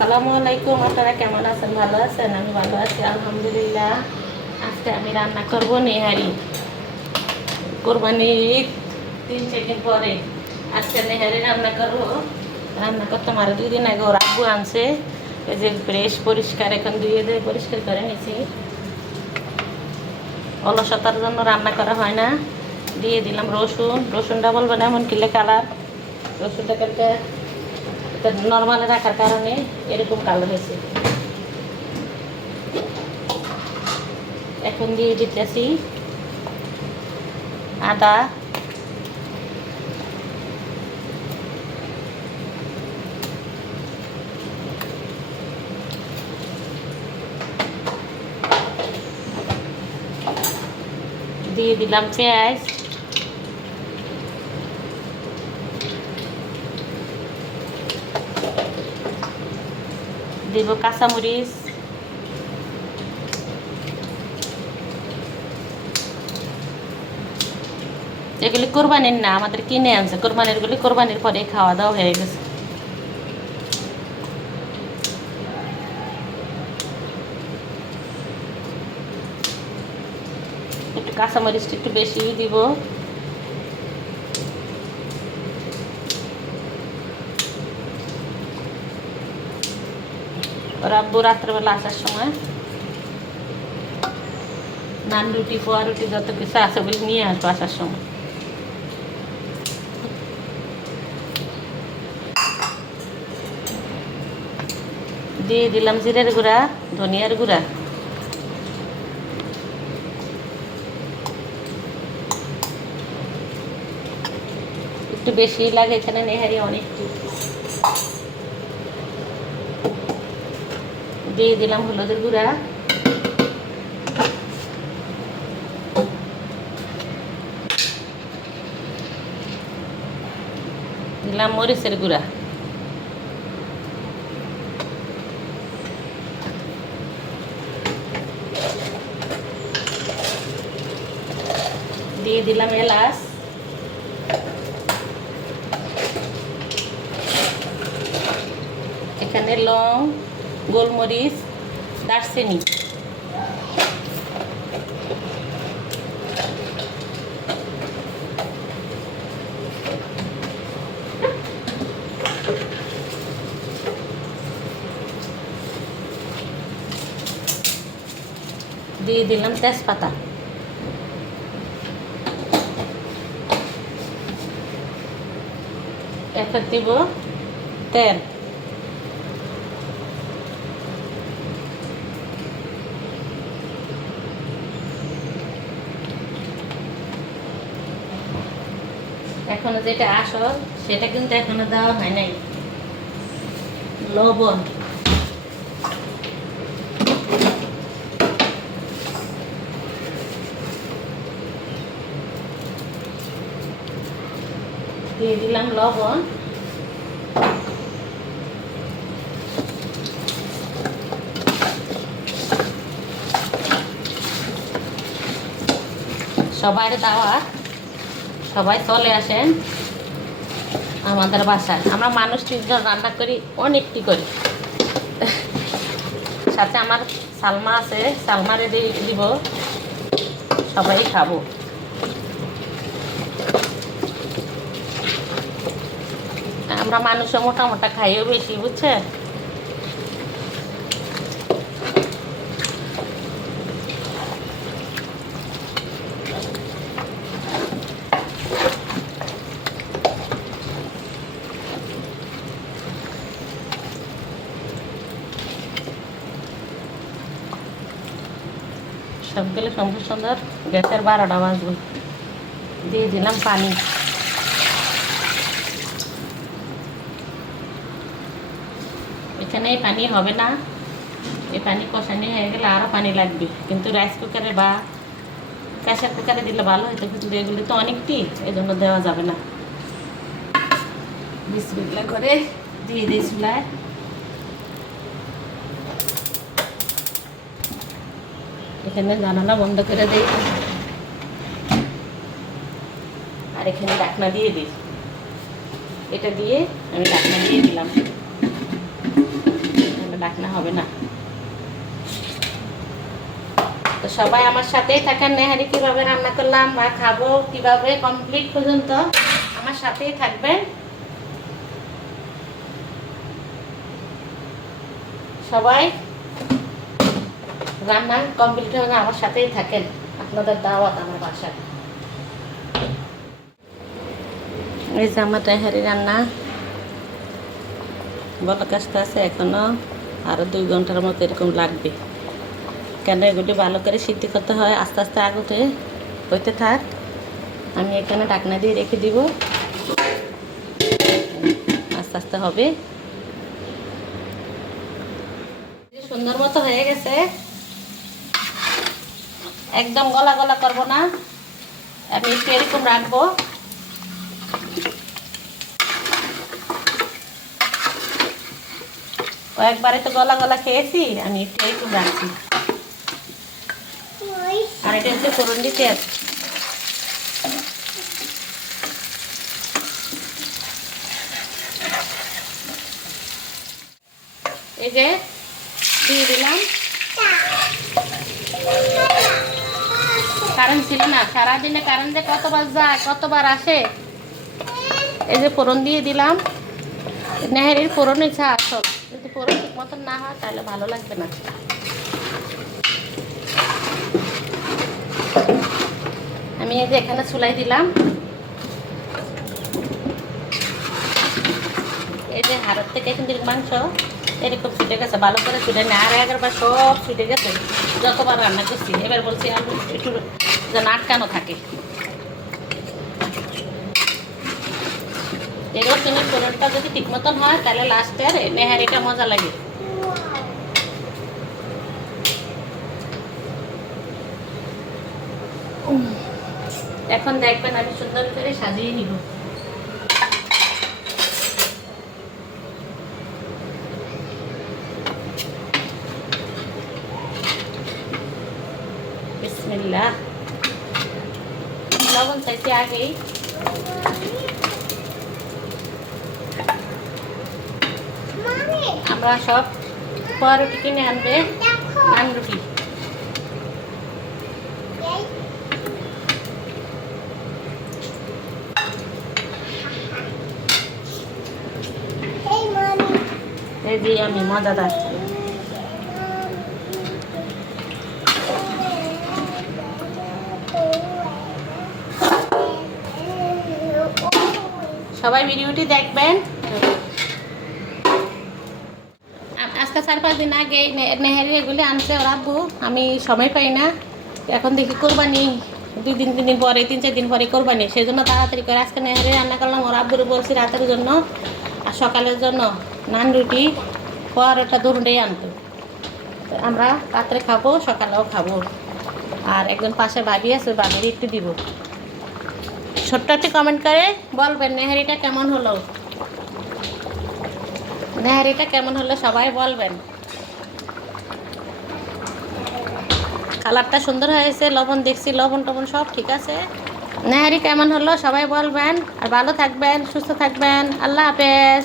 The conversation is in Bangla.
আসসালামু আলাইকুম। আপনারা কেমন আছেন? ভালো আছেন? আমি ভালো আছি আলহামদুলিল্লাহ। আজকে আমি রান্না করব নেহারি। কোরবানির 3-4 দিন পরে আজকে নেহারি রান্না করব। রান্না করতে আমার 2 দিন আগে ওর আব্বু আনছে, এই যে ফ্রেশ পরিষ্কার এখন ধুয়ে দিয়ে পরিষ্কার করে নিয়েছি। অলসতার জন্য রান্না করা হয় না। দিয়ে দিলাম রসুনটা বলবো না এমন কিলে কালার। রসুনটা কালকে নর্মালে রাখার কারণে এরকম কালার হয়েছে। এখন দিয়ে দিতেছি আদা, দিয়ে দিলাম পেঁয়াজ, দিব কাঁচামরিচ, এগুলি কোরবানির না, আমাদের কিনে আনছে। কোরবানিরগুলি কোরবানির পরে খাওয়া দাওয়া হয়ে গেছে। একটু কাঁচামরিচটা একটু বেশি দিব। ওর আব্বু রাত্রেবেলা আসার সময় নান রুটি, পোয়া রুটি যত কিছু আছে ওগুলি নিয়ে আসবো আসার সময়। দিয়ে দিলাম জিরের গুঁড়া, ধনিয়ার গুঁড়া, একটু বেশি লাগে এখানে নেহারি অনেকটু। দিয়ে দিলাম হলুদের গুঁড়া, দিলাম মরিচের গুঁড়া, দিয়ে দিলাম এলাচ, এখানে লং, গোলমরিচ, দারচিনি, দিয়ে দিলাম তেজপাতা, এখন দিব তেল, এখনো যেটা আসল সেটা কিন্তু এখনো দেওয়া হয় নাই, লবণ, দিয়ে দিলাম লবণ, সবাই দাওয়াত, সবাই চলে আসেন আমাদের বাসায়। আমরা মানুষ 3 জন রান্না করি, অনেকটি করি। সাথে আমার সালমা আছে, সালমারে দিব, সবাই খাবো। আমরা মানুষও মোটা মোটা খাইও বেশি, বুঝছে? সবগুলো সুন্দর সুন্দর গ্যাসের 12টা বাজবে। দিয়ে দিলাম পানি, এখানে পানি হবে না, এই পানি কষানি হয়ে গেলে আরও পানি লাগবে, কিন্তু রাইস কুকারে বা প্রেসার কুকারে দিলে ভালো হতো, কিন্তু এগুলি তো অনেকটি, এই জন্য দেওয়া যাবে না। বিসমিল্লাহ করে দিয়ে দিই চুলায়। এখানে জানালা বন্ধ করে দিই, আর এখানে ঢাকনা দিয়ে দিই। এটা দিয়ে আমি ঢাকনা দিয়ে দিলাম। ঢাকনা হবে না। তো সবাই আমার সাথেই থাকেন, নেহারি কিভাবে রান্না করলাম বা খাবো কিভাবে কমপ্লিট পর্যন্ত আমার সাথেই থাকবেন। সবাই রান্না কমপ্লিট হয়ে আমার সাথেই থাকেন, আপনাদের দাওয়াত আমার বাসায়। এই যে আমার নেহারি রান্না বলক আসতে আছে, এখনো আরো 2 ঘন্টার মতো এরকম লাগবে, কেন এগুলি ভালো করে সিদ্ধ করতে হয়। আস্তে আস্তে আগুতে হইতে থাক, আমি এখানে ঢাকনা দিয়ে রেখে দিব, আস্তে আস্তে হবে। সুন্দর মতো হয়ে গেছে, একদম গলা গলা করবো না, আমি একটু এরকম রাখবো। কয়েকবারে তো গলা গলা খেয়েছি, আমি একটু এরকম রাখছি। আর এটা হচ্ছে ফোড়ন দিতে আছে, এই যে দিয়ে দিলাম। কারেন্ট ছিল না, সারাদিনে কারেন্ট যে কতবার যায় কতবার আসে। এই যে ফোড়ন দিয়ে দিলাম, নেহারির ফোড়ন ইচ্ছা আসল, যদি ফোড়ন ঠিক মতন না হয় তাহলে ভালো লাগবে না। আমি এই যে এখানে চুলাই দিলাম, এই যে হাড়ের থেকে কিন্তু মাংস এরকম ছুটে গেছে, ভালো করে ছুটে না, আর একবার সব ছুটে গেছে যতবার রান্না করছি। এবার বলছি আলু একটু যেন আটকানো থাকে। এই রসুনের ফোড়নটা যদি ঠিক মতন হয় তাহলে লাস্টের নেহারিটা মজা লাগে। এখন দেখবেন আমি সুন্দর করে সাজিয়ে নিব। বিসমিল্লাহ, লবণ চাইছি আগেই। আমরা সব পাউরুটি কিনে আনবে, নান রুটি। এই যে আমি মজাদার। সবাই ভিডিওটি দেখবেন। আজকে 4-5 দিন আগে নেহারি এগুলি আনছে ওর আব্বু, আমি সময় পাই না। এখন দেখি কোরবানি 2-3 দিন পরে, 3-4 দিন পরে কোরবানি, সেই জন্য তাড়াতাড়ি করে আজকে নেহারি রান্না করলাম। ওর আব্বুরে বলছি রাতের জন্য আর সকালের জন্য নান রুটি পরোটা দুটোই আনতো, আমরা রাত্রে খাবো সকালেও খাবো। আর একজন পাশে ভাবি আছে, ভাবির একটু দিব। ছোট্ট একটি কমেন্ট করে বলবেন নেহারিটা কেমন হলো, নেহারিটা কেমন হলো সবাই বলবেন। কালারটা সুন্দর হয়েছে, লবণ দেখছি, লবণ টবণ সব ঠিক আছে। নেহারি কেমন হলো সবাই বলবেন, আর ভালো থাকবেন, সুস্থ থাকবেন। আল্লাহ হাফেজ।